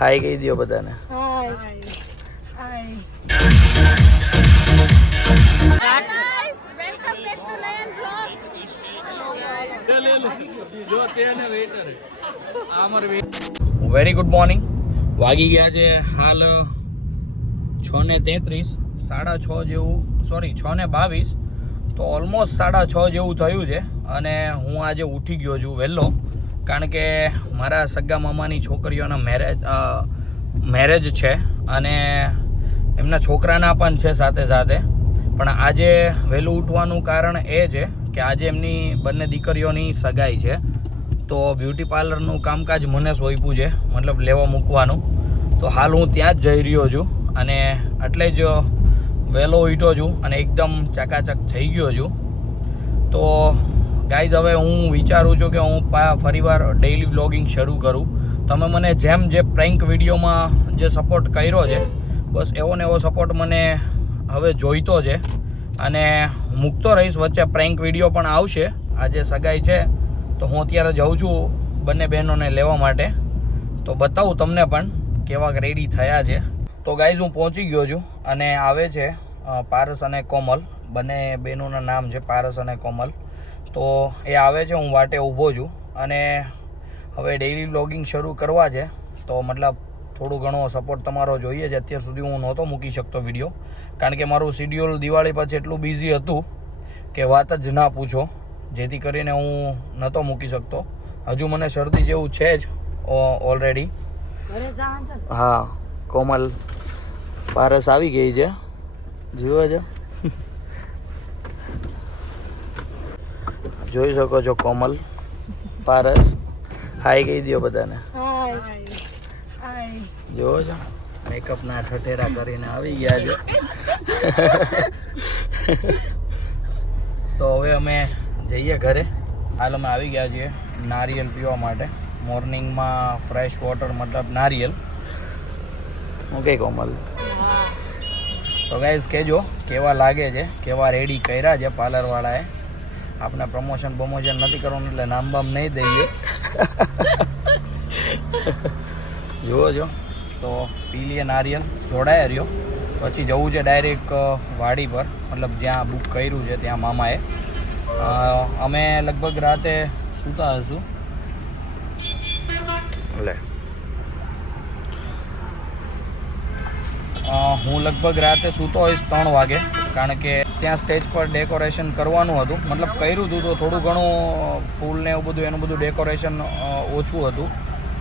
હાય કહી દો બધાને. વેરી ગુડ મોર્નિંગ વાગી ગયા છે હાલ છ ને તેત્રીસ, સાડા છ જેવું સોરી છ ને બાવીસ. તો ઓલમોસ્ટ સાડા છ જેવું થયું છે અને હું આજે ઉઠી ગયો છું વહેલો. કારણ કે મારા સગા મામાની છોકરીઓના મેરેજ મેરેજ છે અને એમના છોકરાના પણ છે સાથે સાથે. પણ આજે વહેલું ઉઠવાનું કારણ એ છે કે આજે એમની બંને દીકરીઓની સગાઈ છે. તો બ્યુટી પાર્લરનું કામકાજ મને સોંપ્યું છે, મતલબ લેવા મૂકવાનું. તો હાલ હું ત્યાં જ જઈ રહ્યો છું અને એટલે જ વહેલો ઉઠ્યો છું અને એકદમ ચકાચક થઈ ગયો છું. તો ગાઈઝ હવે હું વિચારું છું કે હું ફરીવાર ડેઇલી વ્લોગિંગ શરૂ કરું. તમે મને જેમ જે પ્રેન્ક વિડીયોમાં જે સપોર્ટ કર્યો છે, બસ એવો ને એવો સપોર્ટ મને હવે જોઈતો છે. અને મૂકતો રહીશ, વચ્ચે પ્રેન્ક વીડિયો પણ આવશે. આજે સગાઈ છે, તો હું અત્યારે જાઉં છું બંને બહેનોને લેવા માટે. તો બતાવું તમને પણ કેવા રેડી થયા છે. તો ગાઈઝ હું પહોંચી ગયો છું અને આવે છે પારસ અને કોમલ. બંને બહેનોના નામ છે, પારસ અને કોમલ. તો એ આવે છે હું વાટે ઊભો છું. અને હવે ડેઈલી બ્લોગિંગ શરૂ કરવા છે તો મતલબ થોડું ઘણો સપોર્ટ તમારો જોઈએ છે. અત્યાર સુધી હું નહોતો મૂકી શકતો વીડિયો કારણ કે મારું શિડ્યુલ દિવાળી પછી એટલું બિઝી હતું કે વાત જ ના પૂછો. જેથી કરીને હું નહોતો મૂકી શકતો. હજુ મને શરદી જેવું છે જ ઓલરેડી હા કોમલ પારસ આવી ગઈ છે. જીવો છો? જોઈ શકો છો કોમલ પારસ. હાય કહી દો બધાને. જોવો છો. મેકઅપના ઠઠેરા કરીને આવી ગયા છે. તો હવે અમે જઈએ ઘરે. હાલ અમે આવી ગયા છીએ નારિયેલ પીવા માટે. મોર્નિંગમાં ફ્રેશ વોટર મતલબ નારિયેલ. ઓકે કોમલ? તો ગાઈઝ કહેજો કેવા લાગે છે? કેવા રેડી કર્યા છે પાર્લરવાળાએ? આપણે પ્રમોશન પ્રમોશન નથી કરવાનું એટલે નામ બામ નહીં દઈએ. જુઓ છો તો પી લઈએ નારિયેલ જોડાયા રહ્યો. પછી જવું છે ડાયરેક્ટ વાડી પર. મતલબ જ્યાં બુક કર્યું છે ત્યાં મામાએ. અમે લગભગ રાતે સૂતા હશું. લે. હું લગભગ રાતે સૂતો હોઈશ ત્રણ વાગે. કારણ કે ત્યાં સ્ટેજ પર ડેકોરેશન કરવાનું હતું. મતલબ કર્યું હતું તો થોડું ઘણું ફૂલ ને એવું બધું, એનું બધું ડેકોરેશન ઓછું હતું.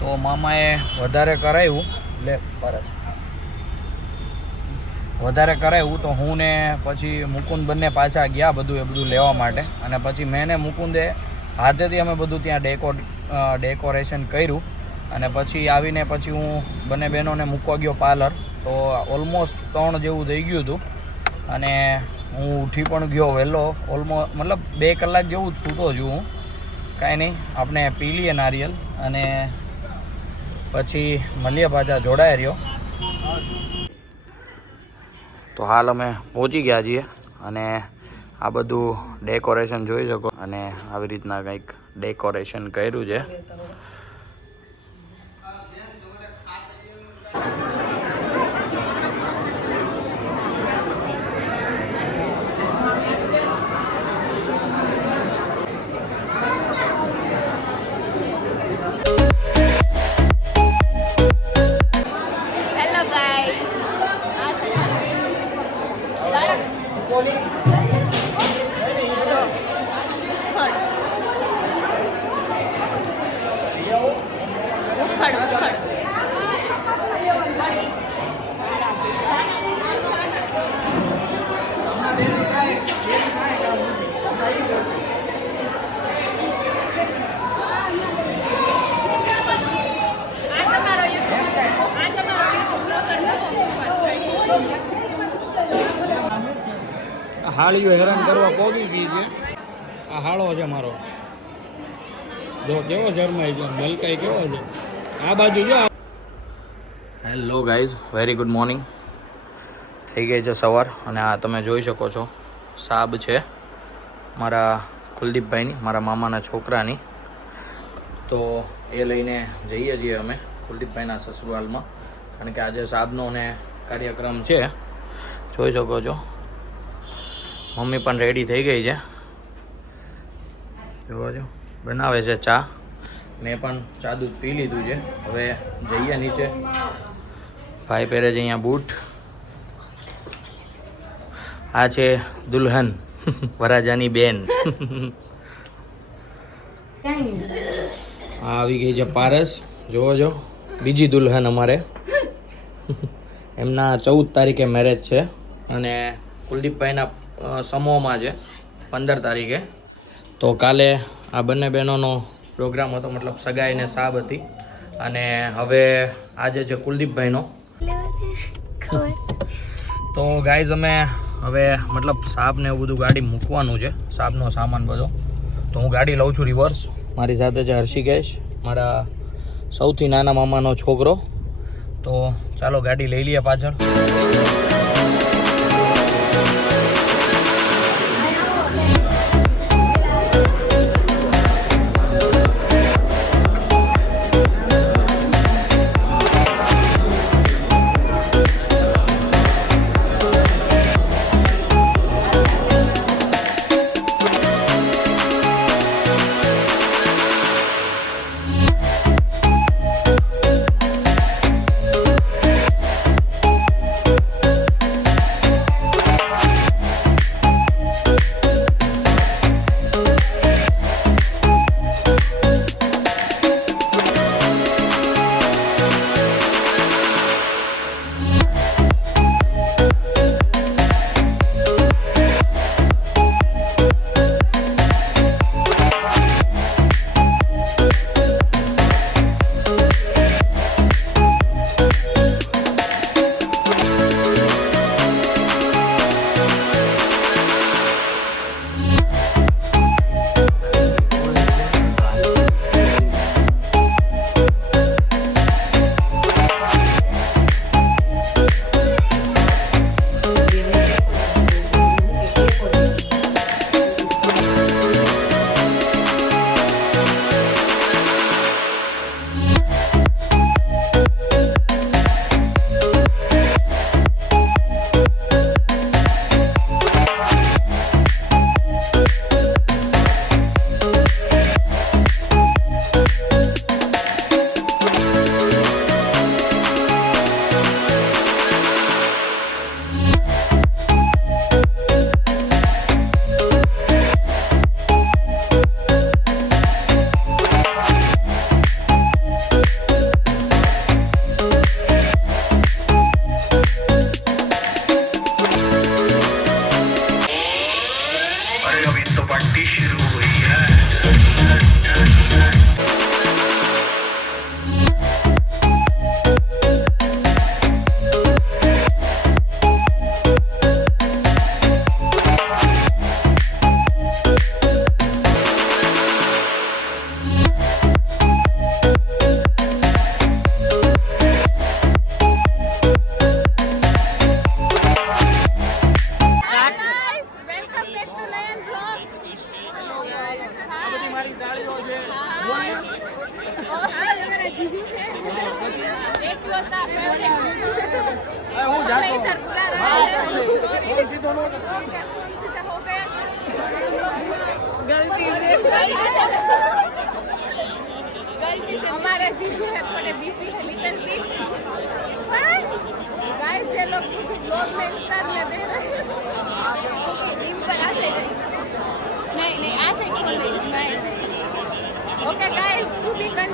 તો મામાએ વધારે કરાવ્યું લે પરત વધારે કરાવ્યું તો હું ને પછી મુકુંદ બંને પાછા ગયા બધું, એ બધું લેવા માટે. અને પછી મેં ને મુકુંદે હાથેથી અમે બધું ત્યાં ડેકો ડેકોરેશન કર્યું. અને પછી આવીને પછી હું બંને બહેનોને મૂકવા ગયો પાર્લર. તો ઓલમોસ્ટ ત્રણ જેવું થઈ ગયું હતું. અને હું ઉઠી પણ ગયો વહેલો. ઓલમોસ્ટ મતલબ બે કલાક જેવું જ સૂતો છું હું. કાંઈ નહીં, આપણે પી લઈએ નારિયેલ અને પછી મળીએ પાછા જોડાઈ રહ્યો. તો હાલ અમે પહોંચી ગયા છીએ અને આ બધું ડેકોરેશન જોઈ શકો. અને આવી રીતના કંઈક ડેકોરેશન કર્યું છે. હાળીઓ હેરાન કરવા પોગી ગઈ છે. આ હાળો છે મારો. જો કેવો શરમાઈ ગયો, મલકાઈ કેવો છે? આ બાજુ જો. Hello guys very good morning થઈ ગઈ છે સવાર અને આ તમે જોઈ શકો છો, સાબ છે મારા કુલદીપભાઈની, મારા મામાના છોકરાની. તો એ લઈને જઈએ છીએ અમે કુલદીપભાઈના સસુરાલમાં. કારણ કે આજે સાબનો ને કાર્યક્રમ છે. જોઈ શકો છો. મમ્મી પણ રેડી થઈ ગઈ છે. જોવા જો બનાવે છે ચા. મેં પણ ચા દૂધ પી લીધું છે. હવે જઈએ નીચે. ભાઈ પહેરે છે અહીંયા બૂટ. આ છે દુલ્હન વરાજાની બેન. આવી ગઈ છે પારસ. જોવો છો, બીજી દુલ્હન અમારે. એમના ચૌદ તારીખે મેરેજ છે. અને કુલદીપભાઈના સમૂહમાં છે, પંદર તારીખે. તો કાલે આ બંને બહેનોનો પ્રોગ્રામ હતો, મતલબ સગાઈ ને સાબ હતી. અને હવે આજે છે કુલદીપભાઈનો. તો ગાઈઝ અમે હવે, મતલબ સાબ ને એવું બધું ગાડી મૂકવાનું છે, સાબનો સામાન બધો. તો હું ગાડી લઉં છું રિવર્સ મારી સાથે છે હર્ષિકેશ, મારા સૌથી નાના મામાનો છોકરો. તો ચાલો ગાડી લઈ લઈએ પાછળ. टू बी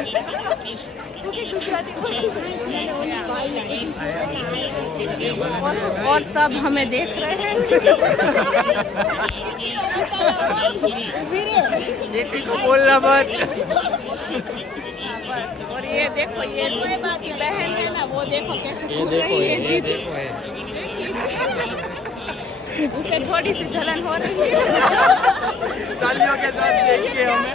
क्योंकि गुजराती और, और सब हमें देख रहे हैं। किसी को बोलना मत। और ये देखो ये की बहन है ना वो देखो कैसे ये देखो रही ये है। देखो उसे थोड़ी सी जलन हो रही है। सालियों के साथ देखिए हमें।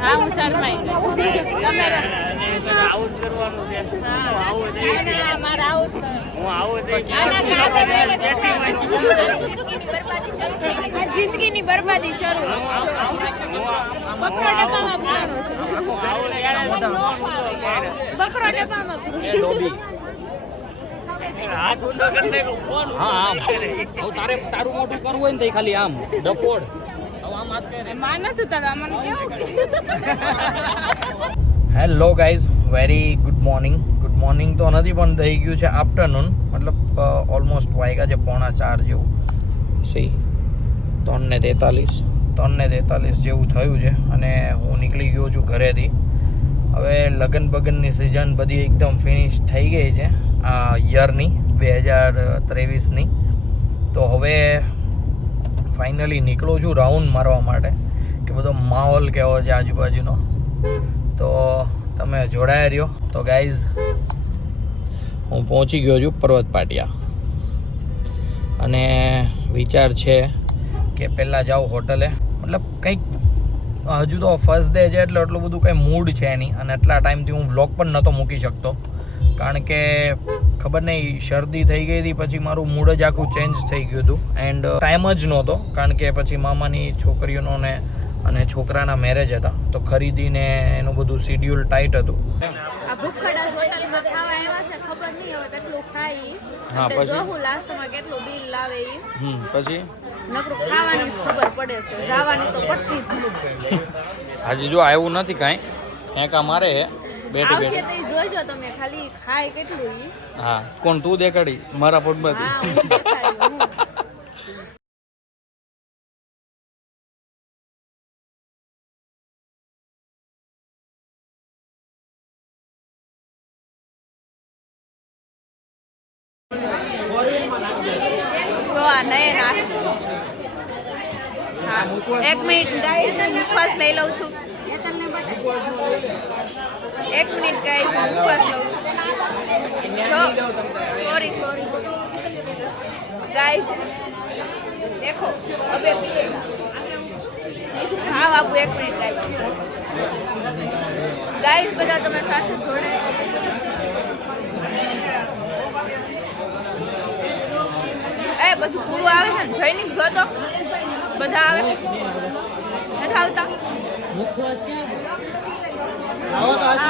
હા હું શર્માઈ તમે આવું જ બરબાદી શરૂ તારે તારું મોટું કરવું હોય ને તે ખાલી આમ, ડફોડ. Hello guys very good morning good morning તો નથી, પણ થઈ ગયું છે આફ્ટરનૂન મતલબ ઓલમોસ્ટ વાગ્યા છે પોણા ચાર જેવું. સી ત્રણ ને તેતાલીસ ત્રણ ને તેતાલીસ જેવું થયું છે અને હું નીકળી ગયો છું ઘરેથી. હવે લગ્ન બગનની સિઝન બધી એકદમ ફિનિશ થઈ ગઈ છે આ યરની બે હજાર ત્રેવીસની. તો હવે ફાઇનલી નીકળું છું રાઉન્ડ મારવા માટે, કે બધો માહોલ કેવો છે આજુબાજુનો. તો તમે જોડાયા રહ્યો. તો ગાઈઝ હું પહોંચી ગયો છું પર્વત પાટિયા. અને વિચાર છે કે પહેલાં જાઉં હોટલે. મતલબ કંઈક હજુ તો ફર્સ્ટ ડે છે એટલે એટલું બધું કંઈ મૂડ છે નહીં. અને એટલા ટાઈમથી હું વ્લોગ પણ નહોતો મૂકી શકતો. કારણ કે ખબર નહીં શરદી થઈ ગઈ હતી પછી મારું મૂડ જ આખું ચેન્જ થઈ ગયું હતું. એન્ડ ટાઈમ જ નહોતો કારણ કે પછી મામાની છોકરીઓનો ને અને છોકરાના મેરેજ હતા. તો ખરીદીને એનું બધું શિડ્યુલ ટાઈટ હતું. હા, પછી? પછી. હજી જો આવ્યું નથી કાંઈ ક્યાંક મારે બેઠી આવશે બેઠી તો ઈ જોઈજો તમે ખાલી ખાય કેટલું ઈ. હા કોણ તું દેખાડી? મારા હા હું હું. હા એક મિનિટ ગાઈસ ફર્સ્ટ લઈ લઉં છું. એક મિનિટ ગાઈસ ઉપવાસ લઉં છું. સોરી સોરી ગાઈસ દેખો, હવે ભાવ આપું એક મિનિટ ગાઈસ ગાઈસ બધા તમે સાથે જોડે એ, બધું પૂરું આવે છે ને? જૈનિક, જો તો. બધા આવે? નથી આવતા? આવે.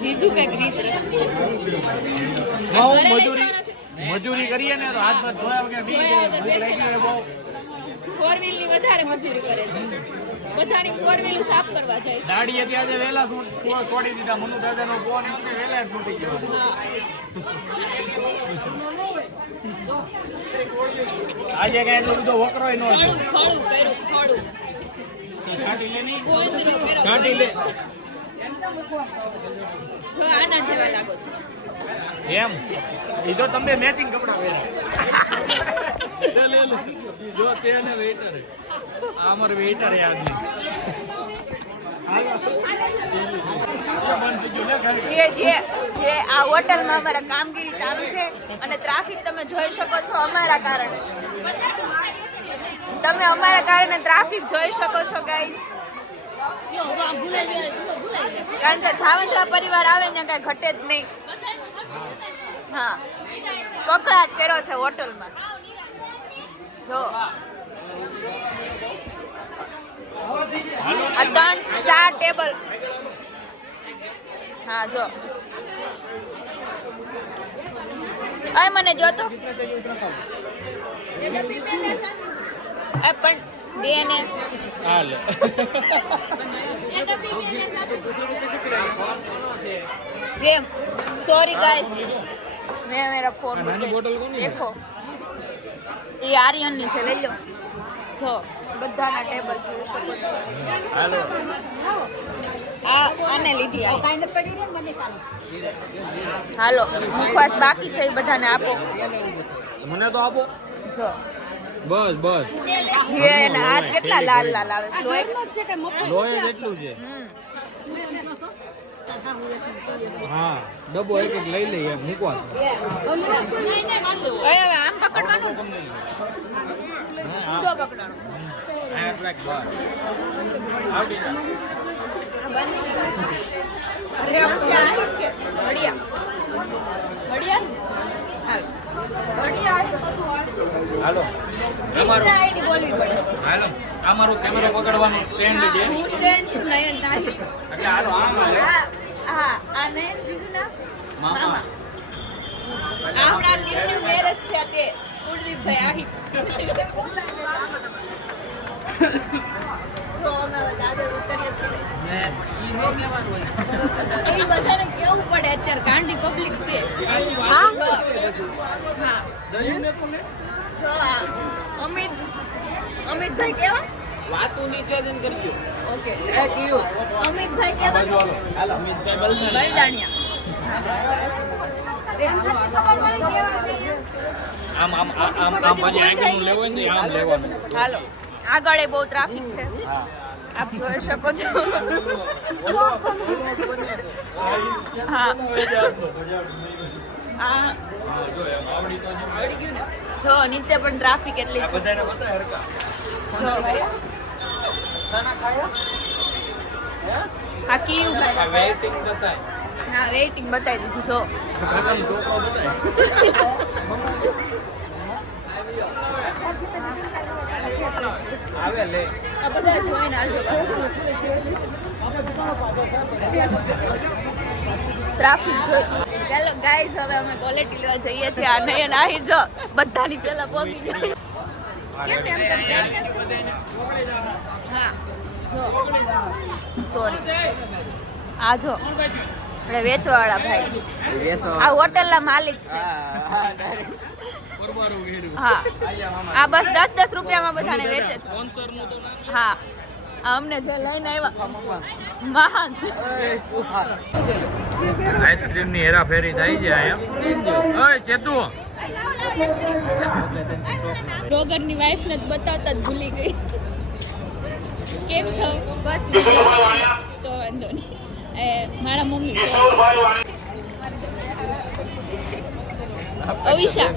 જીજુ કે રીત હા, મજૂરી મજૂરી કરીએ ને તો હાથ પગ ધોયા વગર બહુ. ફોર વ્હીલની વધારે મજૂરી કરે છે. બધાની ફોર વ્હીલ સાફ કરવા જાય દાડીએ ત્યાં જે વહેલા છોડ- દીધા મનુ દાદાનો ફોન એમને વેલા છૂટી ગયો. આજે કઈ એટલો બધો વકરોય ન ખોડું ખોડું કર્યું ખોડું છાંટી લે નહીં. છાંટી લે. જો આના જેવા લાગો છો. એમ? એ તો તમે મેચિંગ કપડાં પહેર્યા જો તેને વેઇટર આ અમાર વેઇટર હે આદમી જે જે જે આ હોટલમાં અમારા કામગીરી ચાલુ છે અને ટ્રાફિક તમે જોઈ શકો છો અમારા કારણે. તમે અમારા કારણે ટ્રાફિક જોઈ શકો છો ગાઈસ કારણ કે જાવંત્રા પરિવાર આવે ને કઈ ઘટે જ નહીં. હા. કકડાટ કર્યો છે હોટલમાં. જો. આ ત્રણ ચાર ટેબલ. હા જો. અય મને જો તો પણ દે ને હાલ प्रेम सॉरी गाइस मैं मेरा फोन નાની ભૂલ બોટલ ગઈ કોની છે? દેખો એ આર્યનની છે લઈ લો જો બધાના ટેબલ જોઈ શકો છો હાલો આ આને લીધી આ હાલો મુખવાસ બાકી છે એ બધાને આપો મને તો આપો જો બસ બસ. એના હાથ કેટલા લાલ લાલ આવે છે લોહી? લોહી જેટલું છે. હા ડબ્બો એક એક લઈ લઈએ મૂકવા હવે આમ પકડવાનું? ઊંધો પકડવાનો. હાલ. આઈડી બોલવી પડે. હાલો. આ મારું કેમેરો પકડવાનું સ્ટેન્ડ છે. હું સ્ટેન્ડ છું નયન તાહી એટલે હાલો આમ હાલે. હા આ નયન બીજું ના? મામા. આપણા ન્યુ ન્યુ મેરેજ છે તે કુલદીપભાઈ આહી જો અમે હવે ઉતરીએ છીએ. એ બધાને કેવું પડે અત્યારે ગાંડી પબ્લિક છે. હા? હા. જો આ અમિત અમિતભાઈ કેવા? વાતું નીચે જઈને કરજો ઓકે. અમિતભાઈ કેવા? હાલો અમિતભાઈ બલદાણી. બલદાણિયા. આમ આમ આમ આમ પછી આગળનું લેવું ને આમ લેવાનું. હાલો. આગળ એ બહુ ટ્રાફિક છે. આપ જોઈ શકો છો. હા. આ જો આવડી તો જો. આવડી ગયું ને. જો નીચે પણ ટ્રાફિક એટલી છે. બધાને બતાય હરકા જો ભાઈ. આ કયું આ ભાઈ વેઇટિંગ બતાય. હા રેટિંગ બતાવી દીધું જો. કાકાનો છોકરો બતાય. આવે લે. આ બધા જોઈને આવજો ટ્રાફિક જોઈ. ચાલો ગાઈઝ હવે અમે ક્વોલિટી લેવા જઈએ છીએ. આ નયન આહિર જો બધાની પેલા પોગી ગઈ. કેમ એમ તેમ? હા જો. સોરી આ જો. આપણે વેચવાવાળા ભાઈ. આ હોટલના માલિક છે. હા આ બસ દસ દસ રૂપિયામાં બધાને વેચે છે. હા. અમને જે લઈને આવ્યા. મહાન. આઈસ્ક્રીમની હેરાફેરી થાય છે અહીંયા. ઓય ચેતુ. રોગરની વાઈફને જ બતાવતા જ ભૂલી ગઈ. કેમ છો? બસ તો વાંધો નહીં. એ મારા મમ્મી. અવિશા.